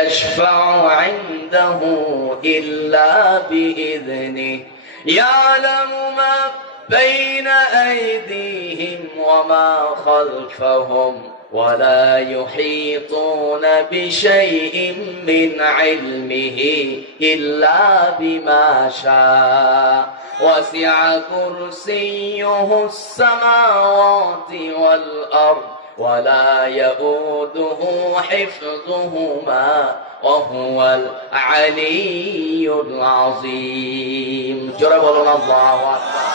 يشفع عنده إلا بإذنه يعلم ما بين أيديهم وما خلفهم ولا يحيطون بشيء من علمه إلا بما شاء وسع كرسيه السماوات والأرض ولا يؤوده حفظهما وهو العلي العظيم জোরে বলুন আল্লাহু আকবার।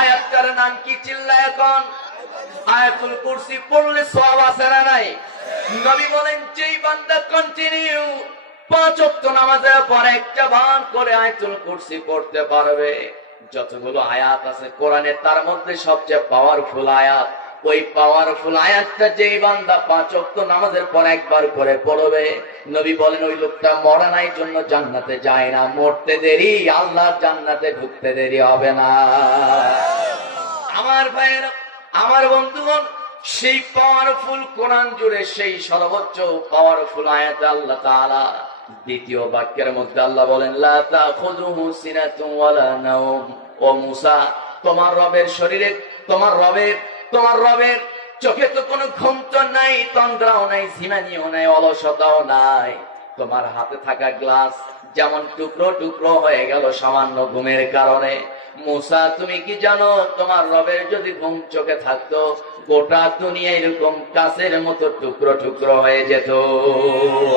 আয়াতটার নাম কি চিল্লায় এখন? আয়াতুল কুরসি পড়লে সওয়াব আছে না নাই? নবী বলেন যেই বান্দা কন্টিনিউ 5 ওয়াক্ত নামাজের পর একটা বার করে আয়াতুল কুরসি পড়তে পারবে, যতগুলো আয়াত আছে কোরআনে তার মধ্যে সবচেয়ে পাওয়ারফুল আয়াত, ওই পাওয়ারফুল আয়াতটা যেই বান্দা 5 ওয়াক্ত নামাজের পর একবার করে পড়বে, নবী বলেন ওই লোকটা মরা নাই জন্য জান্নাতে যায় না, মরতে দেরি আল্লাহর জান্নাতে ঢুকতে দেরি হবে না। আমার ভাইয়েরা, আমার বন্ধুগণ, সেই পাওয়ারফুল কোরআন জুড়ে সেই সর্বোচ্চ পাওয়ারফুল আয়াত আল্লাহ তাআলা দ্বিতীয় বাক্যের মধ্যে আল্লাহ বলেন লা তাখুযুহু সিনাতুন ওয়ালা নাওম। ও মূসা, তোমার রবের শরীরে, তোমার রবের চোখে তো কোনো ঘুম তো নাই, তন্দ্রাও নাই, ঝিমানিও নাই, অলসতাও নাই। তোমার হাতে থাকা গ্লাস যেমন টুকরো টুকরো হয়ে গেল সামান্য ঘুমের কারণে, মূসা তুমি কি জানো তোমার রবের যদি ঘুম চোখে থাকতো গোটা দুনিয়া এরকম কাছের মতো টুকরো টুকরো হয়ে যেত।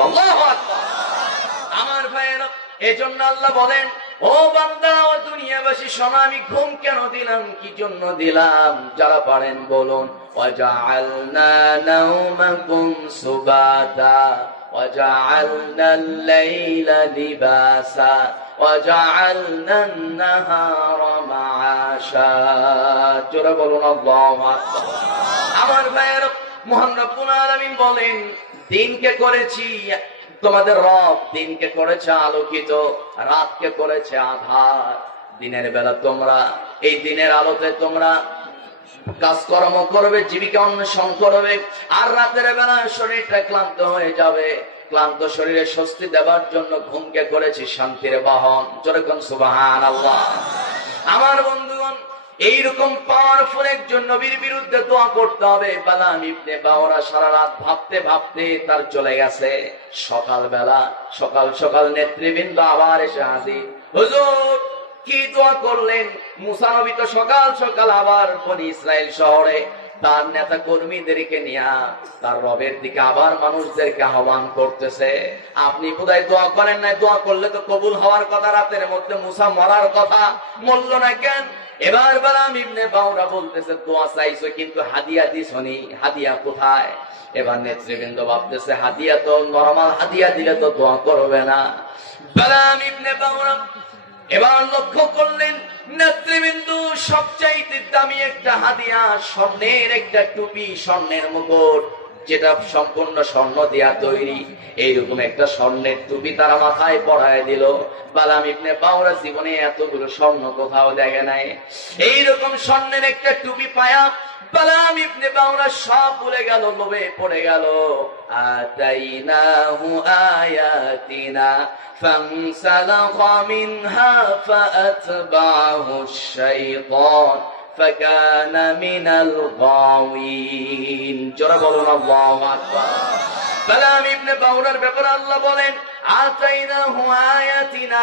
আল্লাহু আকবার। আমার ভাইয়েরা, এজন্য আল্লাহ বলেন ও বান্দা, ও দুনিয়াবাসী শোনো, আমি ঘুম কেন দিলাম, কি জন্য দিলাম? যারা পারেন বলুন ওয়াজআলনা নাওমাকুম সুবাতা وجعلنا الليل لباسا وجعلنا النهار معاشا জোরে বলুন আল্লাহু আকবার। আমার ভাইয়ের, মহান রব্বুল আলামিন বলেন দিনকে করেছি, তোমাদের রব দিনকে করেছে আলোকিত, রাতকে করেছে আঁধার। দিনের বেলা তোমরা এই দিনের আলোতে তোমরা কাজকর্ম করবে, জীবিকা অন্বেষণ করবে, আর রাতের বেলা শরীরটা ক্লান্ত হয়ে যাবে, ক্লান্ত শরীরে স্বস্তি দেওয়ার জন্য ঘুমকে করেছি শান্তির বাহন। যেরকম সুবহানাল্লাহ। আমার বন্ধুগণ, এইরকম পাওয়ারফুল একজন নবীর বিরুদ্ধে দোয়া করতে হবে। বালাম ইবনে বাওরা সারা রাত ভাবতে ভাবতে তার চলে গেছে। সকালবেলা সকাল নেতৃবৃন্দ আবার এসে হাজির। হুজুর কি দোয়া করলেন? মুসা নবী তো সকাল আবার বনি ইসরাইল শহরে তার নেতা কর্মীদেরকে নিয়ে তার রবের দিকে আবার মানুষদেরকে আহ্বান করতেছে। আপনি বোধহয় দোয়া করেন না, দোয়া করলে তো কবুল হওয়ার কথা, রাতের মধ্যে মুসা মরার কথা, মরল না কেন? এবার বালাম ইবনে বাওরা বলতেছে দোয়া চাইছো কিন্তু হাদিয়া দিছনি, হাদিয়া কোথায়? এবার নেতৃবৃন্দ ভাবতেছে হাদিয়া তো নরমাল হাদিয়া দিলে তো দোয়া করবে না। বালাম ইবনে বাওরা এবার লক্ষ্য করলেন নেতৃবৃন্দ সবচাইতে দামি একটা হাদিয়া, স্বর্ণের একটা টুপি, স্বর্ণের মুকুট, যেটা সম্পূর্ণ স্বর্ণ দিয়া তৈরি, এইরকম একটা স্বর্ণের টুপি তারা মাথায় পরায় দিল। বালাম ইবনে বাওরা জীবনে এতগুলো স্বর্ণ কোথাও দেখে নাই। এইরকম স্বর্ণের একটা টুপি পায়া বালাম ইবনে বাওরা সব ভুলে গেল, লোভে পড়ে গেল। আতাইনাহু আয়াতিনা ফানসালাখা মিনহা ফাআতবাহু আশ-শাইতান ফাকানা মিনাল গাওয়িন। জোরে বলুন আল্লাহু আকবার। বালাম ইবনে বাওরার ব্যাপারে আল্লাহ বলেন আতাইনাহু আয়াতিনা,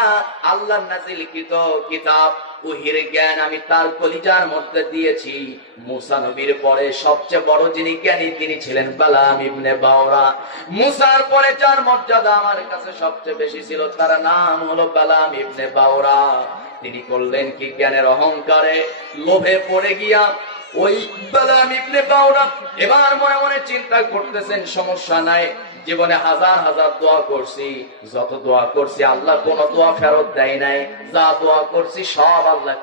আল্লাহর নাযিলকৃত কিতাব ওহীর জ্ঞান আমি তার কলিজার মধ্যে দিয়েছি। মুসা নবীর পরে সবচেয়ে বড় যিনি জ্ঞানী তিনি ছিলেন বালাম ইবনে বাওরা। মুসার পরে যার মর্যাদা আমার কাছে সবচেয়ে বেশি ছিল তার নাম হলো বালাম ইবনে বাওরা। তিনি করলেন কি জ্ঞানের অহংকারে লোভে পড়ে গিয়া ওই বালাম ইবনে বাওরা এবার মনে মনে চিন্তা করতেছেন সমস্যা নাই, জীবনে হাজার হাজার দোয়া করছি, যত দোয়া করছি আল্লাহ কোন দোয়া ফেরত দেয় নাই, যা দোয়া করছি সব আল্লাহ